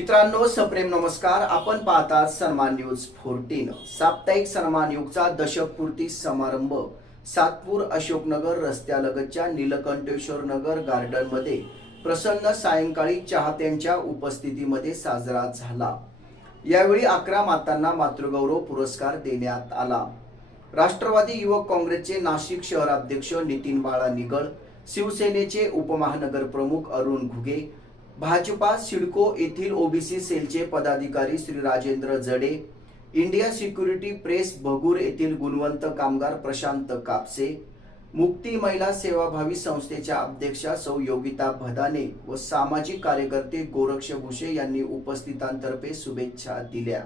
मित्रांनो सप्रेम नमस्कार. आपण पाहतात सन्मान न्यूज फोर्टीन साप्ताहिक सन्मान युगचा दशकपूर्ती समारंभ. सातपूर अशोकनगर रस्त्यालगतच्या नीलकंठेश्वर नगर गार्डनमध्ये प्रसन्न सायंकाळी चाहत्यांच्या उपस्थितीमध्ये साजरा झाला. यावेळी अकरा मातांना मातृगौरव पुरस्कार देण्यात आला. राष्ट्रवादी युवक काँग्रेसचे नाशिक शहराध्यक्ष नितीन बाळा निगळ शिवसेनेचे उपमहानगर प्रमुख अरुण घुगे भाजपा सिडको येथील ओबीसी सेलचे पदाधिकारी श्री राजेंद्र जडे इंडिया सिक्युरिटी प्रेस भगूर येथील गुणवंत कामगार प्रशांत कापसे मुक्ती महिला सेवाभावी संस्थेच्या अध्यक्षा सौ योगिता भदाने व सामाजिक कार्यकर्ते गोरक्ष भुसे यांनी उपस्थितांतर्फे शुभेच्छा दिल्या.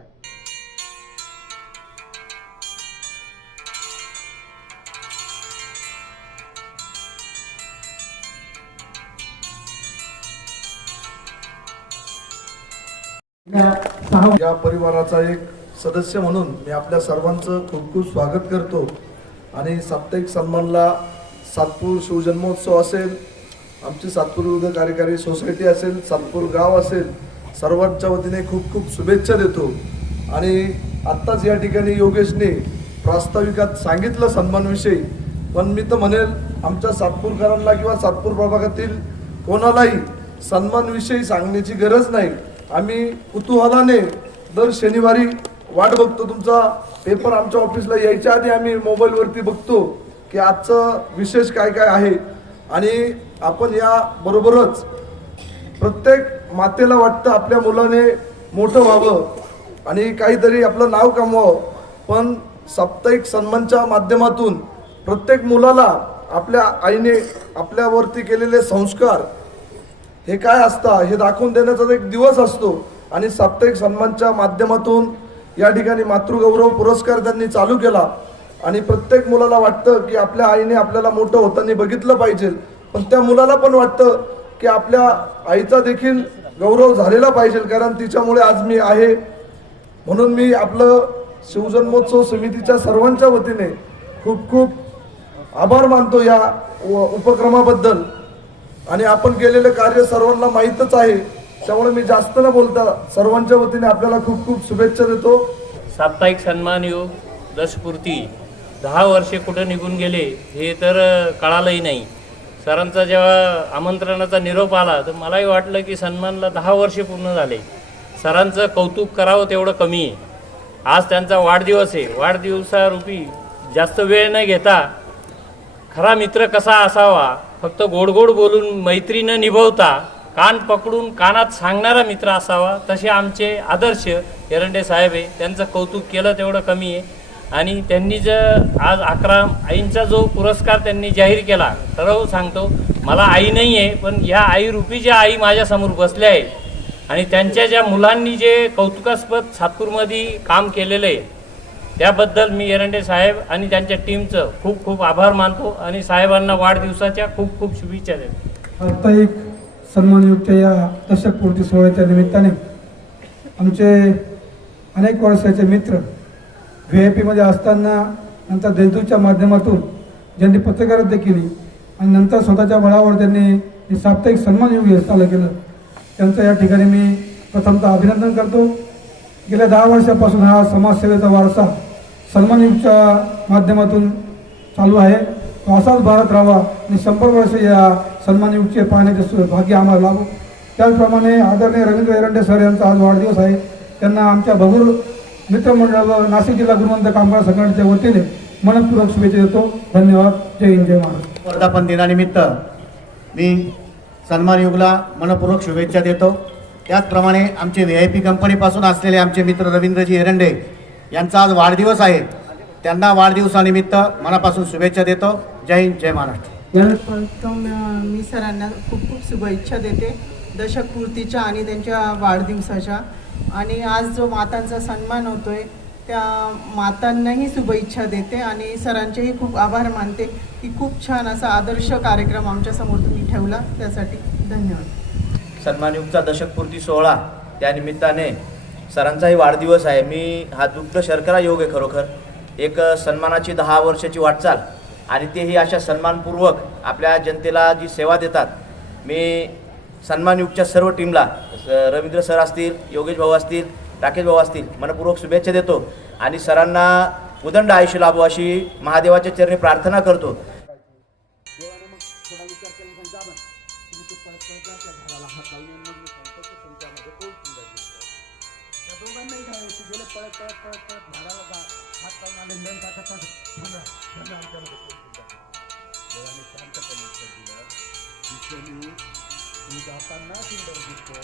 या परिवाराचा एक सदस्य म्हणून मी आपल्या सर्वांचं खूप खूप स्वागत करतो. आणि साप्ताहिक सन्मानला सातपूर शिवजन्मोत्सव असेल आमची सातपूर विविध कार्यकारी सोसायटी असेल सातपूर गाव असेल सर्वांच्या वतीने खूप खूप शुभेच्छा देतो. आणि आत्ताच या ठिकाणी योगेशने प्रास्ताविकात सांगितलं सन्मानविषयी पण मी तर म्हणेल आमच्या सातपूरकरांना किंवा सातपूर प्रभागातील कोणालाही सन्मानविषयी सांगण्याची गरज नाही. आम्ही कुतूहलाने दर शनिवारी वाट बघतो. तुमचा पेपर आमच्या ऑफिसला यायच्या आधी आम्ही मोबाईलवरती बघतो की आजचं विशेष काय काय आहे. आणि आपण या बरोबरच प्रत्येक मातेला वाटतं आपल्या मुलाने मोठं व्हावं आणि काहीतरी आपलं नाव कमवावं. पण साप्ताहिक सन्मानच्या माध्यमातून प्रत्येक मुलाला आपल्या आईने आपल्यावरती केलेले संस्कार हे काय असतं? हे दाखवून देण्याचा एक दिवस असतो. आणि साप्ताहिक सन्मानच्या माध्यमातून या ठिकाणी मातृगौरव पुरस्कार त्यांनी चालू केला. आणि प्रत्येक मुलाला वाटतं की आपल्या आईने आपल्याला मोठं होताना बघितलं पाहिजे. पण त्या मुलाला पण वाटतं की आपल्या आईचा देखील गौरव झालेला पाहिजे कारण तिच्यामुळे आज मी आहे. म्हणून मी आपलं शिवजन्मोत्सव समितीच्या सर्वांच्या वतीने खूप खूप आभार मानतो या उपक्रमाबद्दल. आणि आपण केलेलं कार्य सर्वांना माहीतच आहे. त्यामुळे मी जास्त न बोलता सर्वांच्या वतीने आपल्याला खूप खूप शुभेच्छा देतो. साप्ताहिक सन्मान योग दशपूर्ती. दहा वर्षे कुठं निघून गेले हे तर कळालंही नाही. सरांचा जेव्हा आमंत्रणाचा निरोप आला तर मलाही वाटलं की सन्मानला दहा वर्षे पूर्ण झाले. सरांचं कौतुक करावं तेवढं कमी आहे. आज त्यांचा वाढदिवस आहे. वाढदिवसारूपी जास्त वेळ न घेता खरा मित्र कसा असावा फक्त गोड गोड बोलून मैत्रीनं निभवता कान पकडून कानात सांगणारा मित्र असावा तसे आमचे आदर्श एरंडे साहेब आहे त्यांचं कौतुक केलं तेवढं कमी आहे. आणि त्यांनी जर आज अकरा आईंचा जो पुरस्कार त्यांनी जाहीर केला खरं सांगतो मला आई नाही आहे पण ह्या आईरूपी ज्या आई माझ्यासमोर बसल्या आहेत. आणि त्यांच्या ज्या मुलांनी जे कौतुकास्पद सातपूरमध्ये काम केलेलं आहे त्याबद्दल मी एरंडे साहेब आणि त्यांच्या टीमचं खूप खूप आभार मानतो आणि साहेबांना वाढदिवसाच्या खूप खूप शुभेच्छा देतो. साप्ताहिक सन्मानयुक्त या दशकपूर्ती सोहळ्याच्या निमित्ताने आमचे अनेक वर्षाचे मित्र व्ही आय पीमध्ये असताना नंतर देशदूतच्या माध्यमातून ज्यांनी पत्रकारिता केली आणि नंतर स्वतःच्या बळावर त्यांनी साप्ताहिक सन्मानयुग हे चालू केलं त्यांचं या ठिकाणी मी प्रथमतः अभिनंदन करतो. गेल्या दहा वर्षापासून हा समाजसेवेचा वारसा सन्मानयुगच्या माध्यमातून चालू आहे. असाच भारत राहावा आणि शंभर वर्ष या सन्मानयुगचे पाहण्याचे भाग्य आम्हाला लागू त्याचप्रमाणे आदरणीय रवींद्र एरंडे सर यांचा आज वाढदिवस आहे. त्यांना आमच्या भगूर मित्रमंडळ व नाशिक जिल्हा गुणवंत कामगार संघटनेच्या वतीने मनपूर्वक शुभेच्छा देतो. धन्यवाद. जय हिंद जय महाराज वर्धापन दिनानिमित्त मी सन्मान युगला मनपूर्वक शुभेच्छा देतो. त्याचप्रमाणे आमचे व्ही आय पी कंपनीपासून असलेले आमचे मित्र रवींद्रजी एरंडे यांचा आज वाढदिवस आहे. त्यांना वाढदिवसानिमित्त मनापासून शुभेच्छा देतो. जय हिंद जय महाराष्ट्र. मी सरांना खूप खूप शुभेच्छा देते. दशकपूर्तीच्या आणि त्यांच्या वाढदिवसाच्या. आणि आज जो मातांचा सन्मान होतोय त्या मातांनाही शुभेच्छा देते आणि सरांचेही खूप आभार मानते की खूप छान असा आदर्श कार्यक्रम आमच्यासमोर तुम्ही ठेवला. त्यासाठी धन्यवाद. सन्मानयुक्तचा दशकपूर्ती सोहळा त्या निमित्ताने सरांचाही वाढदिवस आहे. मी हा दुग्ध शर्करा योग आहे खरोखर. एक सन्मानाची दहा वर्षाची वाटचाल आणि तेही अशा सन्मानपूर्वक आपल्या जनतेला जी सेवा देतात. मी सन्मान युगच्या सर्व टीमला स- रवींद्र सर असतील योगेश भाऊ असतील राकेश भाऊ असतील मनपूर्वक शुभेच्छा देतो आणि सरांना उदंड आयुष्य लाभो अशी महादेवाच्या चरणी प्रार्थना करतो. तू जाताना सुंदर दिसतो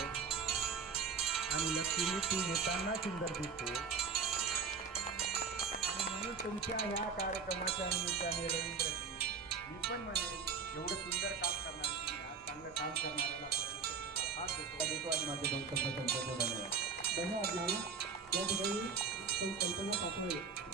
आणि लक्ष्मी तू येताना सुंदर दिसतो म्हणून तुमच्या ह्या कार्यक्रमाच्या निमित्ताने रवींद्रजी मी पण म्हणे एवढं सुंदर काम करणार चांगलं काम करणाऱ्याला हा देतो माझे दोन धन्यवाद या ठिकाणी संकल्पना पाठवले